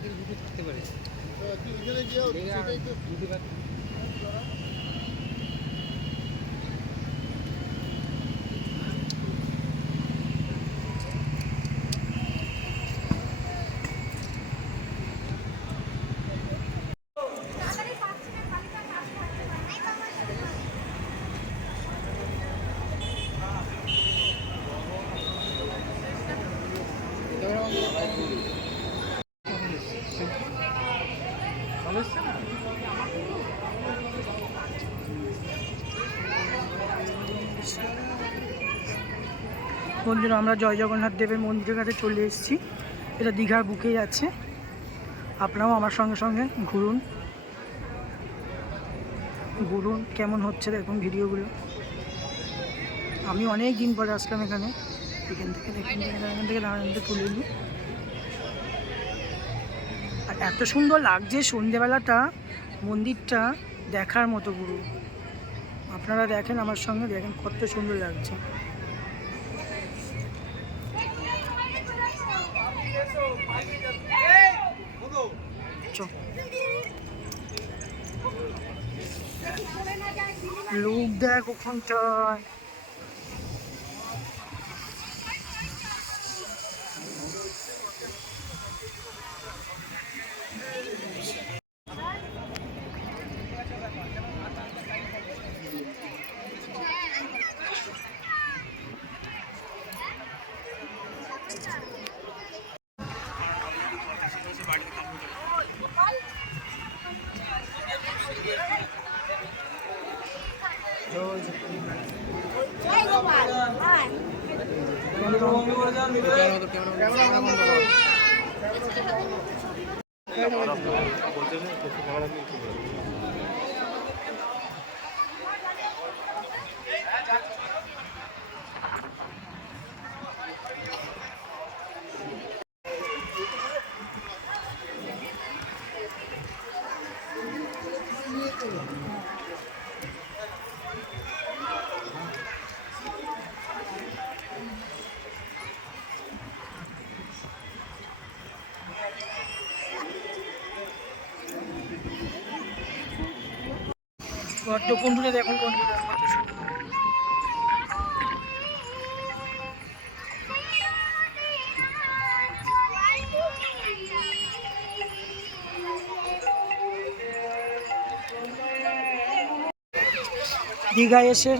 কাকের দুটো থাকতে পারে। বন্ধুরা, আমরা জয় জগন্নাথ দেবের মন্দিরের কাছে চলে এসেছি। এটা দীঘার বুকেই আছে। আপনারাও আমার সঙ্গে সঙ্গে ঘুরুন ঘুরুন কেমন হচ্ছে দেখুন ভিডিওগুলো। আমি অনেক দিন পরে আসলাম এখানে। এখান থেকে দাঁড়াতে তুলে নিই। আর এত সুন্দর লাগছে সন্ধেবেলাটা, মন্দিরটা দেখার মতো পুরো। আপনারা দেখেন আমার সঙ্গে, দেখেন কত সুন্দর লাগছে। লোক দেখ ওখানটায়। পদ্মকুণ্ডুরে দেখুন বন্ধুরা কত সুন্দর। দীঘায় এসে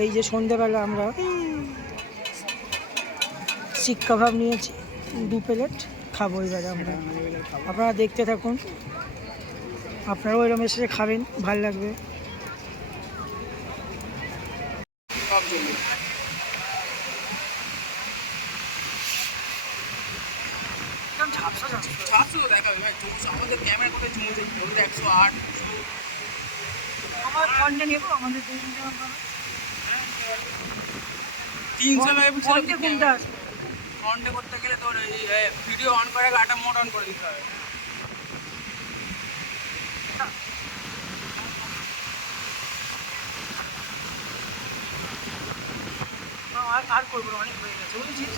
এই যে সন্ধ্যেবেলা আমরা শিক কাবাব নিয়েছি 2 প্লেট, খাবো এবারে আমরা। আপনারা দেখতে থাকুন, আপনারাও এরকম এসে খাবেন, ভালো লাগবে। আমাদের ক্যামেরা করে 108 আমার ফন্টে নেবো, আমাদের 300 ফন্টে কোনটা আছে? ফন্টে করতে গেলে তোর ভিডিও অন করে আটা মোড অন করে দিতে হবে। আর করবো, অনেক হয়ে গেছে বুঝেছিস।